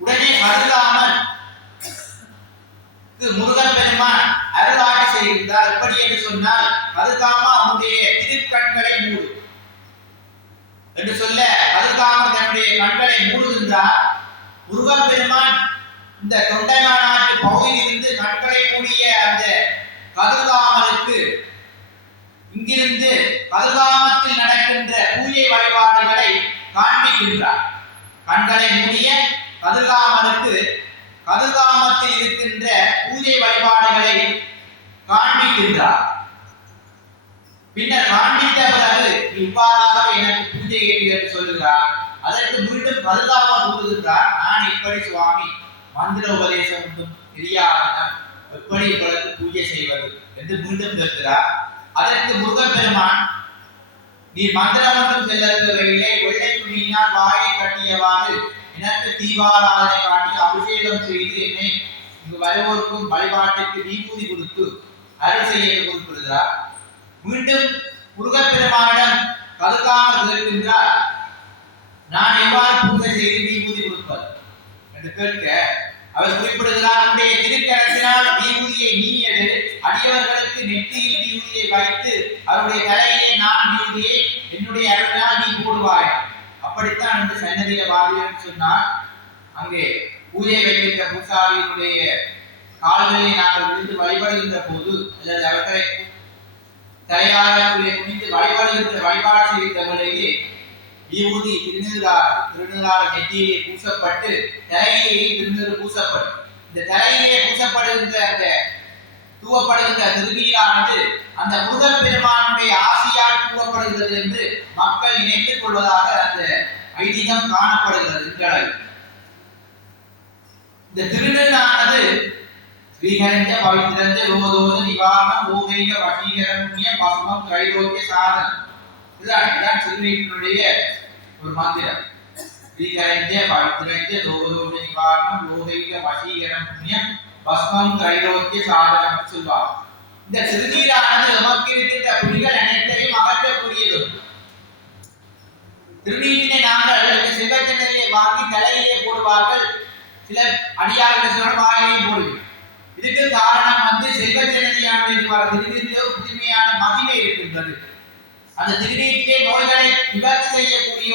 உடனே கதிர்காமர் முருகப்பெருமான் அருளாட்சி செய்கின்றார். எப்படி என்று சொன்னால் கதிர்காமா அவனுடைய திருக்கண்களை மூடு என்று சொல்ல கதிர்காமர் தன்னுடைய கண்களை மூடுகின்றார். முருகப்பெருமான் இந்த தொண்டைமாநாட்டு பகுதியிலிருந்து கண்களை மூடிய அந்த கதிர்காமருக்கு இங்கிருந்து கதிர்காமத்தில் நடக்கின்ற பூஜை வழிபாடுகளை காண்பிக்கின்றார். கண்களை மூடிய கதிர்காமருக்கு கதிர்காமத்தில் இருக்கின்ற பூஜை வழிபாடுகளை காண்பிக்கின்றார். பின்னர் காண்பித்த பிறகு இவ்வாறாக எனக்கு பூஜை என்று சொல்லுகிறார். அதற்கு மீண்டும் கதிர்காமர் கூறுகின்றார், நான் எப்படி சுவாமி மந்திர உபதேசம் ஒன்றும் தெரியாதவன், எப்படி உங்களுக்கு பூஜை செய்வது என்று மீண்டும் கேட்கிறார். அதற்கு முருகப்பெருமான், நீ மந்திரம் ஒன்றும் செல்லவில்லை, வெள்ளை துணியினால் வாயை கட்டியவாறு எனக்கு தீபாராதனை காட்டி அபிஷேகம் செய்து என்னை இங்கு வருவோருக்கும் வழிபாட்டுக்கு விபூதி கொடுத்து அருள் செய்ய குறிப்பிடுகிறார். மீண்டும் முருகப்பெருமானிடம் கதிர்காமர் கேட்கின்றார், நான் எவ்வாறு பூஜை செய்து விபூதி கொடுப்பது என்று கேட்க அவர் குறிப்பிடுகிறார், உன்னுடைய திருக்கரத்தினால் விபூதியை நீ எடு, அடியவர்களுக்கு நெற்றியில் விபூதியை வைத்து அவருடைய தலையிலே நான் விபூதியை என்னுடைய அருளால் நீ போடுவாய். அப்படித்தான் என்று சன்னதியில வாதியம் சொன்னார். அங்கே பூஜை வைக்கின்ற பூசாரியினுடைய கால்களை நாங்கள் விழுந்து வழிபடுகின்ற போது அல்லது அவர்களை தலையாரத்திலே குனிந்து வழிபாடு செய்கின்ற வேளையிலே விபூதி திருநீரால் நெற்றியிலே பூசப்பட்டு தலையிலேயே திருநீர் பூசப்படும். இந்த தலையிலே பூசப்படுகின்ற அந்த தூவப்படுகின்ற திருநீரானது அந்த முருகப்பெருமானுடைய ஆசியால் தூவப்படுகிறது என்று மக்கள் நினைத்துக் கொள்வதாக அந்த ஐதீகம் காணப்படுகிறது இன்றளவில். இந்த திருநெல்லானது ஸ்ரீகரிஞ்ச பவித்திரஞ்ச ரோதோத நிவாரணம் ஓகைக வசீகரம் புண்ணிய பஸ்மம் கைரோக்கிய சாதனம். இதுதான் திருநீற்றினுடைய ஒரு மந்திரம். ஸ்ரீகரிஞ்ச பவித்திரஞ்ச ரோதோத நிவாரணம் ஓகைக வசீகரம் புண்ணியம் பஸ்மம் கைரோக்கிய சாதனம் சொல்வார். இந்த திருநீரானது நமக்கு இருக்கின்ற புலிகள் அனைத்தையும் அகற்றக்கூடியது. திருநீரினை நாங்கள் இந்த செங்கச்சென்னலிலே வாங்கி தலையிலே போடுவார்கள். சிலர் அடியார்கள் வாயிலே போடுவார்கள். இதுக்கு காரணம் செங்கச்சென்னலியானது திருநீரிலே ஒரு புதுமையான மகிமை இருக்கின்றது. அந்த திருநீரிலே நோய்களை நிவர்த்தி செய்யக்கூடிய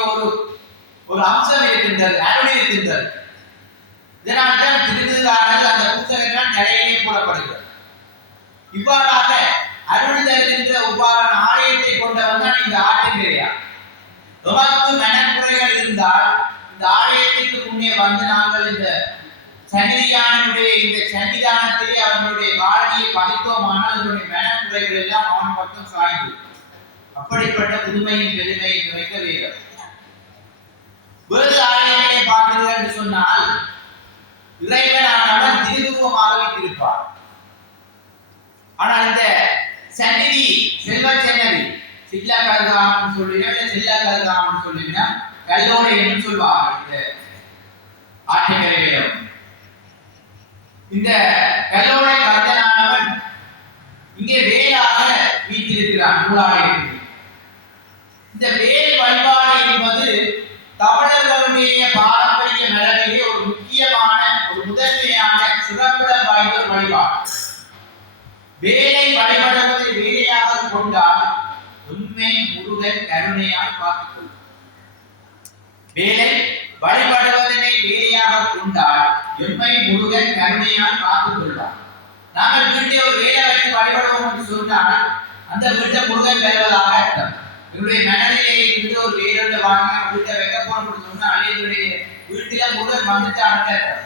ஒரு அம்சம் இருக்கின்றது, அருள் இருக்கின்றது. இதனால் தான் திருநீரானது அந்த பூசகர்களால் தலையிலே போடப்படுகிறது. இவ்வாறாக அருள் தருகின்ற உபாரான ஆலயத்தை கொண்டவன் தான் இந்த ஆற்றங்கரையார். நமக்கு மனக்குறைகள் இருந்தால் இந்த ஆலயத்திற்கு முன்னே வந்து நாங்கள் இந்த சன்னிதியானுடைய இந்த சன்னிதானத்திலே அவர்களுடைய காலடியை பதித்தோமானால் அதனுடைய மனக்குறைகள் எல்லாம் அவன் பக்கம் சாய்ந்து. அப்படிப்பட்ட புதுமையின் பெருமையை வைக்க வேண்டும். வேறு ஆலயங்களை பார்க்கிறது என்று சொன்னால் இறைவனானவன் திருவுருவமாக வைத்திருப்பார். ஆனால் இந்த சன்னிதி செல்வ சன்னதி சில்லா கருதாமன் சொல்லுவீங்க, சில்லா கருதாமன் சொல்லுவீங்க, கல்லோடை என்று சொல்வார். இந்த ஆற்றங்கரை வேடம் இந்த கல்லோடை கர்த்தனானவன் இங்கே வேலாக வீட்டிருக்கிறான் நூலாலயத்தில். இந்த வேல் வழிபாடு என்பது தமிழர்களுடைய பாரம்பரிய மரபிலே ஒரு முக்கியமான ஒரு முதன்மையான சிறப்புடன் வாய்ந்த ஒரு வழிபாடு. வேலை வழிபடுவதை வேலையாக கொண்டால் உண்மை முருகன் கருணையால் பார்த்துக்கொள்ளும். வேலை வழிபடுவதனை வேலையாக கொண்டால் உண்மை முருகன் கருணையால் பார்த்துக் கொள்வார். நாங்கள் வீட்டை ஒரு வேலை வைத்து வழிபடுவோம் என்று சொன்னால் அந்த வீட்டை முருகன் பெறுவதாக அர்த்தம். என்னுடைய மனதிலே இருந்து ஒரு வேலை வாங்கி வீட்டை வைக்க போகணும்னு சொன்னால் என்னுடைய வீட்டில முருகன் வந்துட்டான்னு அர்த்தம்.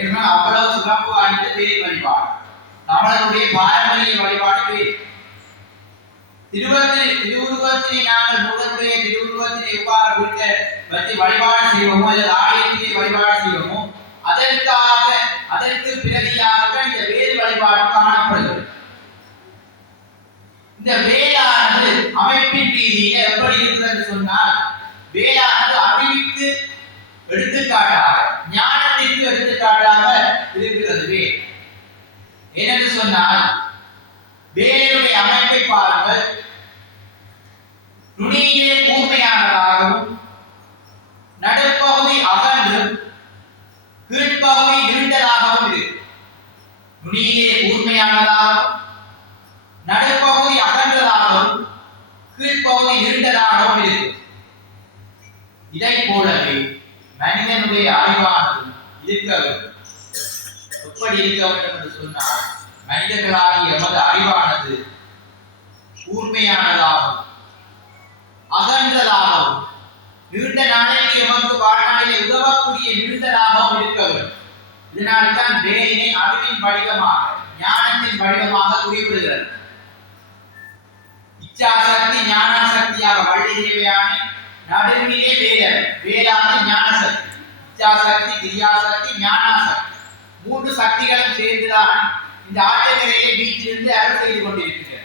ஏன்னா அவ்வளவு சிறப்பு வாய்ந்த வேலை வழிபாடு தமிழருடைய பாரம்பரிய வழிபாடு. திருவுருவத்தினை நாங்கள் முருகனுடைய திருவுருவத்தினை எவ்வாறு வீட்டை வச்சு வழிபாடு செய்வோமோ அல்லது ஆலயத்திலே வழிபாடு செய்வோமோ அதற்கு பிரதியாக இந்த வேல் வழிபாடு காணப்படுகிறது. இந்த வேலானது அமைப்பின் ரீதியில எப்படி இருக்கிறது என்று சொன்னால் வேலானது அறிவுக்கு எடுத்துக்காட்டாக ஞானத்திற்கு எடுத்துக்காட்டாக இருக்கிறது வேல். ஏனென்று சொன்னால் வேலுடைய அமைப்பை பாருங்கள். நுனியிலே கூர்மையானதாகவும் நடுப்பகுதி அகன்றும் கீழ்ப்பகுதி இருண்டதாகவும் இருக்கு. நுனியிலே கூர்மையானதாகவும் நடுப்பகுதி அகன்றதாகவும் கீழ்ப்பகுதி இருண்டதாகவும் இருக்கு. இதை போலவே மனிதனுடைய அறிவானது இருக்க வேண்டும். எப்படி இருக்க வேண்டும் என்று சொன்னால் மனிதர்களாகிய எமது அறிவானது கூர்மையானதாகவும் அகன்றதாகவும் நீண்ட நாளைக்கு எமக்கு வாழ்நாளிலே உதவக்கூடிய நீண்டதாகவும் இருக்க வேண்டும். இதனால்தான் வேலினை அறிவின் வடிவமாக ஞானத்தின் வடிவமாக குறிப்பிடுகிறது. இச்சாசக்தி ஞானசக்தியாக வள்ளி தேவையான நடுவிலே வேலர் வேளான ஞானசக்தி, இச்சாசக்தி, கிரியாசக்தி, ஞானசக்தி மூன்று சக்திகளும் சேர்ந்துதான் இந்த ஆற்றங்கரையை வீட்டிலிருந்து அருள் செய்து கொண்டிருக்கிறது.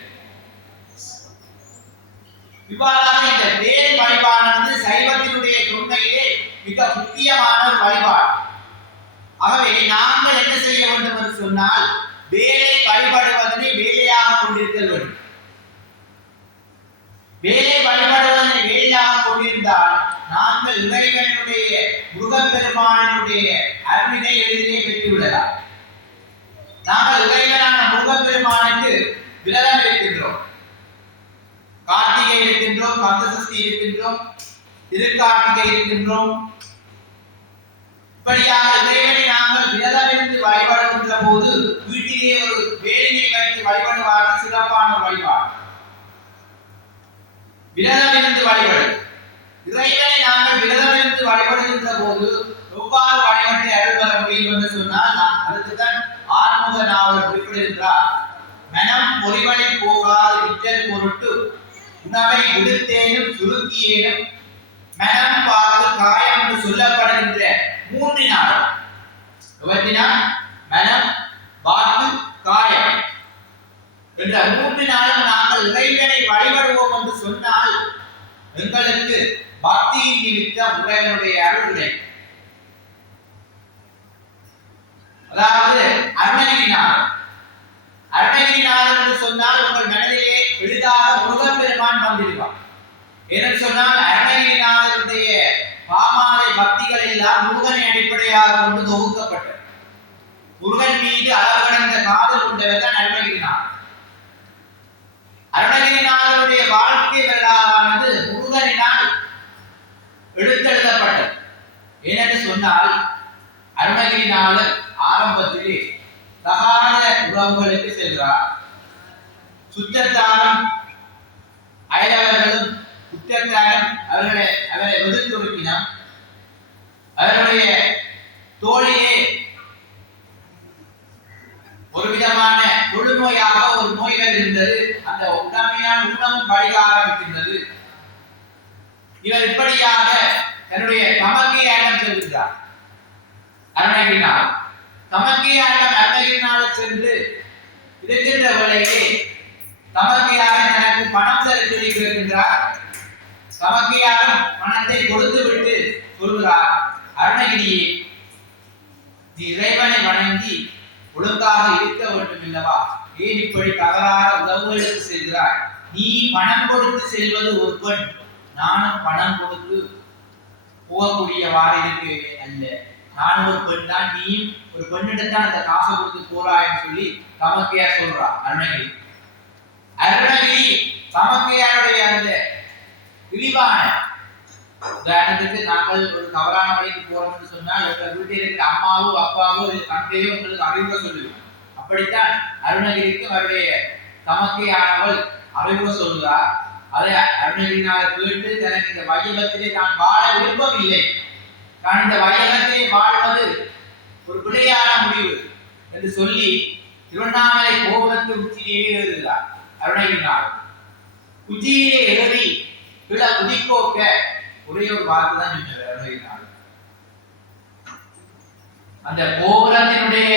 இவ்வாறாக இந்த வேல் வழிபாடானது சைவத்தினுடைய தொன்மையிலே மிக முக்கியமான ஒரு வழிபாடு. ஆகவே நாங்கள் என்ன செய்ய வேண்டும் என்று சொன்னால் வேலை வழிபடுவதனை வேலையாக கொண்டிருக்க வேண்டும். வேலை வழிபடுவதனை வேலையாக கொண்டிருந்தால் நாங்கள் இறைவனுடைய முருகப்பெருமானுடைய அருளினை எளிதிலே பெற்றுவிடலாம். நாங்கள் இறைவனான முருகப்பெருமானுக்கு விரதம் இருக்கின்றோம். கார்த்திகை இருக்கின்றோம், கந்தசஷ்டி இருக்கின்றோம், திருக்கார்த்திகை இருக்கின்றோம். இப்படியாக இறைவனை நாங்கள் விரதம் இருந்து வழிபடுகின்ற போது வீட்டிலே ஒரு வேலினை வைத்து வழிபடுவார்கள். சிறப்பான வழிபாடு விரதம் இருந்து வழிபடு. இறைவனை நாங்கள் விரதம் இருந்து வழிபடுகின்ற போது எவ்வாறு வழிபட்டு அருள் பெற முடியும் என்று சொன்னால் அதுக்குதான் ஆறுமுக நாவலர் குறிப்பிடுகின்றார். மனம் பொறிவழி போகாது விற்றல் பொருட்டு உணவை விடுத்தேனும் சுருக்கியேனும் மனம் பார்த்து காயம் என்று சொல்லப்படுகின்ற 3 நாள் மனம் வாக்கு காயம் என்ற 3 நாளும் நாங்கள் இறைவனை வழிபடுவோம் என்று சொன்னால் எங்களுக்கு பக்தியின் நிமித்தம் இறைவனுடைய அருள் கிடைக்கும். அதாவது அருணகிரிநாதர் என்று சொன்னால் உங்கள் மனதிலே எளிதாக முருகப்பெருமான் வந்திருப்பார். ஏனென்று சொன்னால் அருணகிரிநாதருடைய பாமாலை பக்திகள் எல்லாம் முருகனை அடிப்படையாக கொண்டு தொகுக்கப்பட்டது. முருகன் மீது அளவடைந்த காதல் கொண்டவர் தான் அருணகிரிநாதர். அருணகிரிநாதருடைய வாழ்க்கை வரலாறானது முருகனினால் எழுத்தெழுதப்பட்டது. ஏனென்று சொன்னால் அருணகிரிநாதர் ஆரம்பத்திலே தகாத உறவுகளுக்கு செல்கிறார். சுற்றத்தாரும் அயலவர்களும் குற்றத்தாரும் அவரை எதிர்த்தொடுக்கினார். அவருடைய தோளிலே ஒரு விதமான தொழுநோயாக ஒரு நோய் வருகின்றது. அந்த உடம்பினால் உணவும் படிக ஆரம்பிக்கின்றது. இவர் இப்படியாக தன்னுடைய தமக்கையாரிடம் செல்கின்றார். அருணகிரிநாதர் சென்று இருக்கின்ற வேளையிலே தமக்கையாரன் தனக்கு பணம் செலுத்தி கேட்கின்றார். தமக்கையாரும் பணத்தை கொடுத்து விட்டு சொல்கிறார், அருணகிரியே, நீ இறைவனை வணங்கி ஒழுங்காக இருக்க வேண்டும் அல்லவா? ஏன் இப்படி தவறாக உறவுகளுக்கு செல்கிறாய்? நீ பணம் கொடுத்து செல்வது ஒரு பெண், நானும் பணம் கொடுத்து போகக்கூடியவாறு இருக்கிறேன் அல்ல. நான் ஒரு பெண் தான், நீயும் ஒரு பெண்ணிடத்தான் அந்த காசை கொடுத்து போறாய்ன்னு சொல்லி தமக்கையார் சொல்றா. அருணகிரி தமக்கையாருடைய அந்த இழிவான உதாரணத்துக்கு நாங்கள் ஒரு தவறான வழிக்கு போறோம் என்று சொன்னால் எங்கள் வீட்டில் இருக்கிற அம்மாவோ அப்பாவோ தந்தையோ உங்களுக்கு அறிவுரை சொல்லுவோம். அப்படித்தான் அருணகிரிக்கும் அவருடைய தமக்கையானவள் அறிவுரை சொல்கிறார். அதை அருணகிரிநாதர் கேட்டு தனக்கு இந்த வையகத்திலே நான் வாழ விரும்பவில்லை, நான் இந்த வையகத்திலே வாழ்வது ஒரு பிழையான முடிவு என்று சொல்லி திருவண்ணாமலை கோபுரத்து உச்சியிலே ஏறுகிறார். அருணகிரிநாதர் உச்சியிலே ஏறி விழ குதிக்கோக்க ஒரே ஒரு வார்த்தை தான் சொன்னார் அருணகிரிநாதர். அந்த கோபுரத்தினுடைய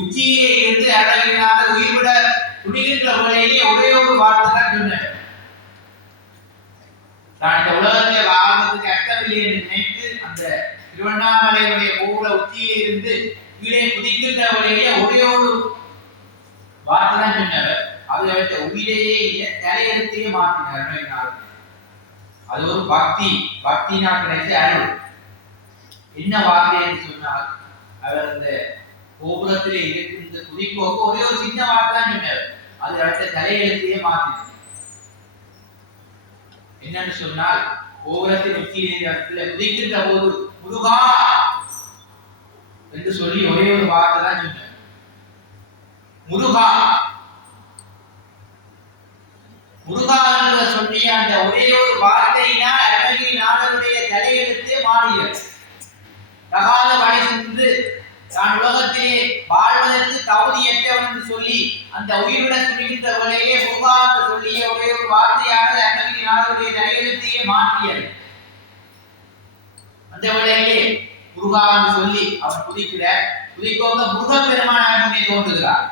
உச்சியிலே இருந்து அருணகிரிநாதர் உயிர்விட துணிகின்ற வேளையிலே ஒரே ஒரு வார்த்தை தான் சொன்னார். தான் இந்த உலகத்தை வாழ்வதற்கு அர்த்தமில்லை என்று நினைத்து அந்த திருவண்ணாமலையுடைய கோபுர உச்சியிலே இருந்து கீழே குதிக்கின்ற வேளையிலே ஒரே ஒரு வார்த்தை தான் சொன்னவர். அது அவற்றை உயிரையே இல்லை, தலையெழுத்தையே மாற்றினார். அது ஒரு பக்தினால் கிடைத்த அருள். என்ன வார்த்தை என்று சொன்னால், அவர் அந்த கோபுரத்திலே இருக்கின்ற குதிப்போக்கு ஒரே ஒரு சின்ன வார்த்தை தான் சொன்னார். அது அவற்றை தலையெழுத்தையே மாற்றினார். என்னன்னு சொன்னால், கோபுரத்தின் உச்சியிலே குதிக்கின்ற போது முருகா என்று சொல்லி ஒரே ஒரு வார்த்தை தான் சொன்னார். முருகா என்று சொல்லிய அந்த ஒரே ஒரு வார்த்தையினால் அருணகிரிநாதருடைய தலையெழுத்தே மாறியது. தகாத வழி சென்று தான் உலகத்திலே வாழ்வதற்கு தகுதியற்றவன் என்று சொல்லி அந்த உயிருடன் துணிகின்ற வேளையிலே முருகா என்று சொல்லிய ஒரே ஒரு வார்த்தையானது அருணகிரிநாதருடைய தலையெழுத்தையே மாற்றியது. அந்த வேளையிலே முருகா என்று சொல்லி அவன் குதிக்கோங்க முருகப்பெருமான் முன்னே தோன்றுகிறார்.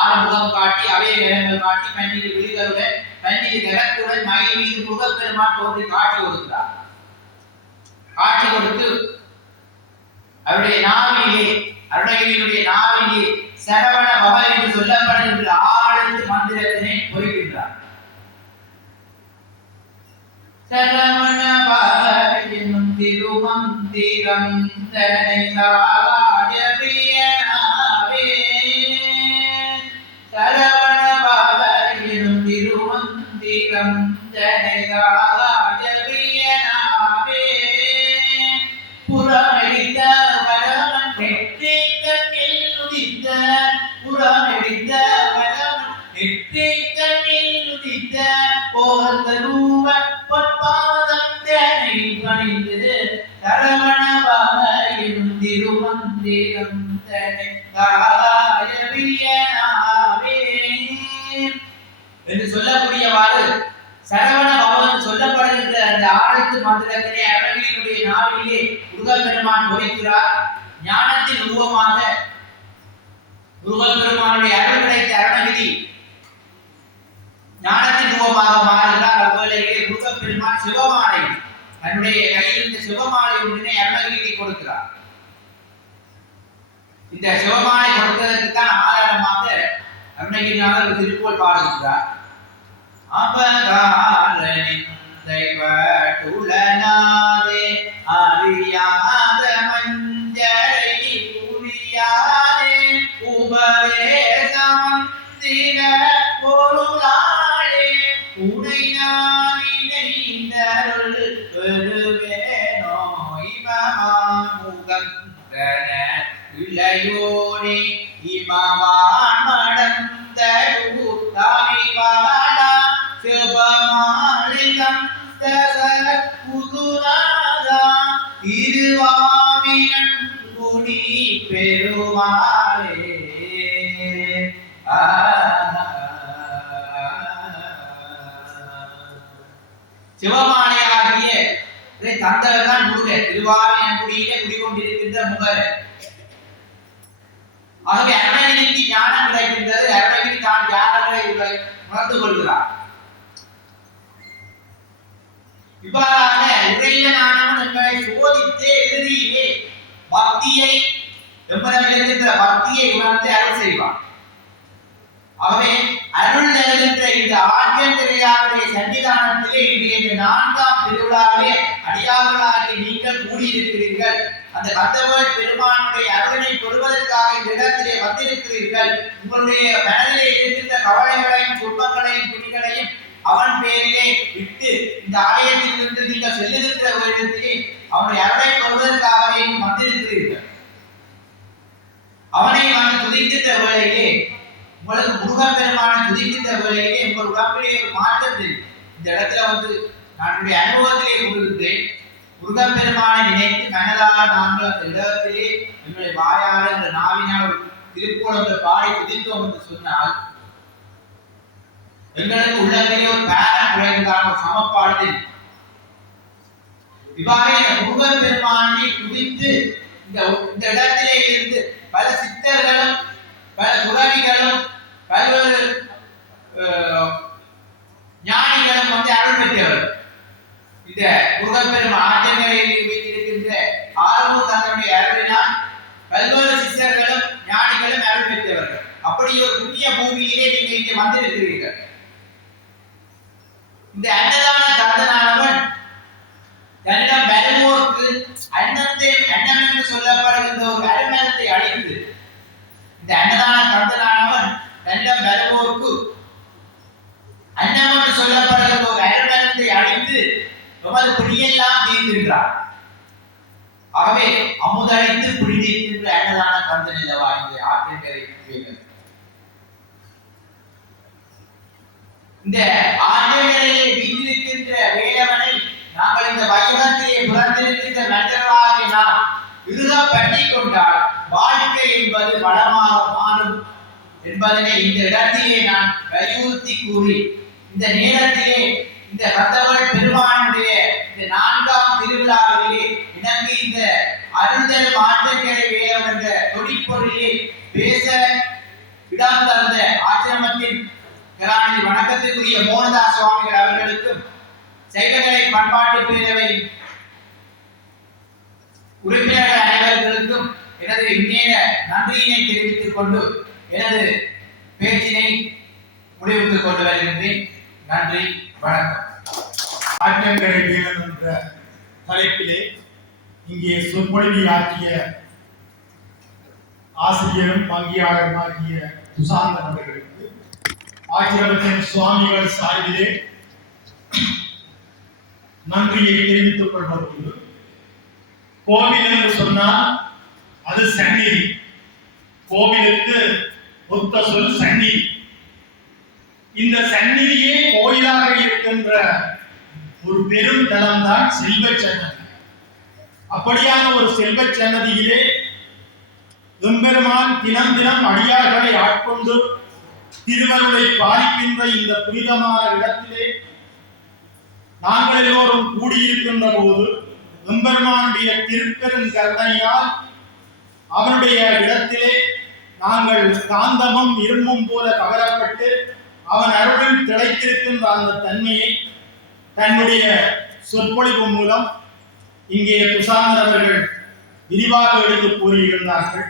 ஆறுமுகம் காட்டி அவைய நிறங்கள் காட்டி பன்னிரு விழிகளுடன் பன்னிரு நிறத்துடன் மயில் மீது முருகப்பெருமான் தோன்றி காட்சி கொடுக்கிறார். காட்சி கொடுத்து அவருடைய நாவிலே, அருணகிரியுடைய நாவிலே சரவண பவ என்று சொல்லப்படுகின்ற 6 எழுத்து மந்திரத்தினை பொறிக்கின்றார். சரவண பவ என்னும் திருமந்திரம் தனை சாவாஜபியனாவே. சரவண பவ என்னும் திருமந்திரம் தனை சாவாஜபியனாவே. புறமெடித்த வரமன் நெற்றி கண்ணில் உதித்த, புறமெடித்த வரமன் நெற்றி கண்ணில் உதித்த போகத்தரூப பொற்பாதம் தனை பணிந்து சரவண பவ என்னும் திருமந்திரம் தனை சாவாஜபியனாவே என்று சொல்லக்கூடியவாறு சரவண பவன் சொல்லப்படுகின்ற அந்த ஆழ்த்து மந்திரத்திலே அருணகிரியினுடைய நாவிலே முருகப்பெருமான் ஒலிக்கிறார். ஞானத்தின் உருவமாக முருகப்பெருமானுடைய அருள் கிடைத்த அருணகிரி ஞானத்தின் உருவமாக மாறுகிறார். அவ்வேளையிலே முருகப்பெருமான் சிவமாலை தன்னுடைய கையில் இருந்த சிவமாலை ஒன்றினை அருணகிரிக்கு கொடுக்கிறார். இந்த சிவமாலை கொடுத்ததற்கு தான் ஆதாரமாக அருணகிரிநாதர் ஒரு திருப்புகழ் பாடுகிறார். அபகாரனிந்தைவட்டுலனாதே அறியாத மஞ்சளை புரியாதே உபதேசமந்திர பொருளாளே உனை நான் இணைந்தருள் பெறுவேனோ இமமாமுகம் இளையோனே இமவான் மடந்தருள் தாமிவாடா சிவமாலிகம் தசர புதுராதா திருவாவினன் குடி பெருமாளே. சிவமாலையாகிய தந்தவர் தான் முருகன். திருவாவினன் குடியிலே குடிகொண்டிருக்கின்ற முகர். ஆகவே அருணகிரிக்கு ஞானம் கிடைக்கின்றது. அருணகிரி தான் யாரை உணர்ந்து கொள்கிறார். இவ்வாறாக இறைவனானவன் என்பதை சோதித்தே இறுதியிலே பக்தியை எம்மனம் இருக்கின்ற பக்தியை உணர்ந்து அருள் செய்வான். ஆகவே அருள் நிறைந்த இந்த ஆட்சியம் திரையாவுடைய சன்னிதானத்திலே இன்றைய இந்த 4ஆம் திருவிழாவிலே அடியார்களாகிய நீங்கள் கூடியிருக்கிறீர்கள். அந்த கந்தவேல் பெருமானுடைய அருளை பெறுவதற்காக இந்த இடத்திலே வந்திருக்கிறீர்கள். உங்களுடைய மனதிலே இருக்கின்ற கவலைகளையும் துன்பங்களையும் துணிகளையும் அவன் பேரிலே விட்டு இந்த ஆலயத்தில் இருந்து நீங்கள் செல்லுகின்ற இடத்திலே அவனுடைய அருளை பெறுவதற்காகவே வந்திருக்கிறீர்கள். அவனை வந்து துதிக்கின்ற வேளையிலே உங்களுக்கு முருகன் பெருமானை துதிக்கின்ற வேளையிலே உங்கள் உடம்பிலே ஒரு மாற்றம் தெரியும். இந்த இடத்துல வந்து என்னுடைய அனுபவத்திலே கூறுகின்றேன். முருகன் பெருமானை நினைத்து மனதால் நாங்கள் அந்த இடத்திலே எங்களுடைய வாயால் என்ற நாவினால் திருக்கோலங்கள் பாடி துதித்தோம் என்று சொன்னால் எங்களுக்கு உள்ளத்திலே ஒரு பேரம் குறைந்தால் ஒரு சமப்பாடு தெரியும். இவ்வாறு இந்த முருகன் பெருமானை துதித்து இந்த இடத்திலே இருந்து பல சித்தர்களும் பல துறவிகளும் பல்வேறு ஞானிகளும் வந்து அருள் பெற்றவர்கள். இந்த முருகப்பெருமான் ஆற்றங்கரையில் வைத்திருக்கின்ற ஆர்வம் தன்னுடைய அருளினால் பல்வேறு சித்தர்களும் ஞானிகளும் அருள் பெற்றவர்கள். அப்படி ஒரு புண்ணிய பூமியிலே நீங்கள் இங்கே வந்திருக்கிறீர்கள். இந்த அன்னதான கந்தனானவன் தன்னிடம் வருவோருக்கு அன்னம் என்று சொல்லப்படுகின்ற ஒரு அருமனத்தை அளித்து இந்த அன்னதான கந்தனானவன் தன்னிடம் வருவோருக்கு அன்னம் என்று சொல்லப்படுகின்ற ஒரு அருமனத்தை அளித்து நமது பிடியெல்லாம் தீர்க்கின்றார். ஆகவே அமுதளித்து பிடி தீர்க்கின்ற அன்னதான கந்தன் இல்லவா இந்த ஆற்றங்கரை வேலன். இந்த ஆற்றங்கரையிலே வீற்றிருக்கின்ற வேலவனை நாங்கள் இந்த வையகத்திலே பிறந்திருக்கின்ற மனிதர்களாகிய நாம் இறுக பற்றி கொண்டால் வாழ்க்கை என்பது வளமாக மாறும் என்பதனை இந்த இடத்திலே நான் வலியுறுத்தி கூறி இந்த நேரத்திலே இந்த கந்தவேல் பெருமானுடைய இந்த 4ஆம் திருவிழாவிலே எனக்கு இந்த அருந்தல் ஆற்றங்கரை வேலம் என்ற தொழிற்பொருளிலே பேச இடம் தந்த ஆசிரமத்தின் கலாநிதி வணக்கத்திற்குரிய மோகனதாஸ் சுவாமிகள் அவர்களுக்கும் சைவகலை பண்பாட்டு பேரவை உறுப்பினர்கள் அனைவர்களுக்கும் எனது இந்நேர நன்றியினை தெரிவித்துக் கொண்டு எனது பேச்சினை முடிவுக்கு கொண்டு வருகின்றேன். நன்றி, வணக்கம். ஆற்றங்கரை வேலன் என்ற தலைப்பிலே இங்கே சொற்பொழிவாற்றிய ஆசிரியரும் வங்கியாளருமாகிய சுசாந்தன் அவர்களுக்கு ஆசிரமத்தின் சுவாமிகள் சார்பிலே நன்றியை தெரிவித்துக் கொள்வதோடு, கோவில் என்று சொன்னால் அது சந்நிதி. கோவிலுக்கு ஒத்த சொல் சந்நிதி. இந்த சந்நிதியே கோயிலாக இருக்கின்ற ஒரு பெரும் தலம் தான் செல்வ சன்னதி. அப்படியான ஒரு செல்வ சன்னதியிலே எம்பெருமான் தினம் தினம் அடியார்களை ஆட்கொண்டு திருவருளை பாலிக்கின்ற இந்த புனிதமான இடத்திலே நாங்கள் எல்லோரும் கூடியிருக்கின்ற போது எம்பெருமானுடைய திருப்பெரும் கருணையால் அவனுடைய இடத்திலே நாங்கள் காந்தமும் இரும்பும் போல கவரப்பட்டு அவன் அருளில் திளைத்திருக்கின்ற அந்த தன்மையை தன்னுடைய சொற்பொழிவு மூலம் இங்கே துஷாந்தர் அவர்கள் விரிவாக எடுத்து கூறியிருந்தார்கள்.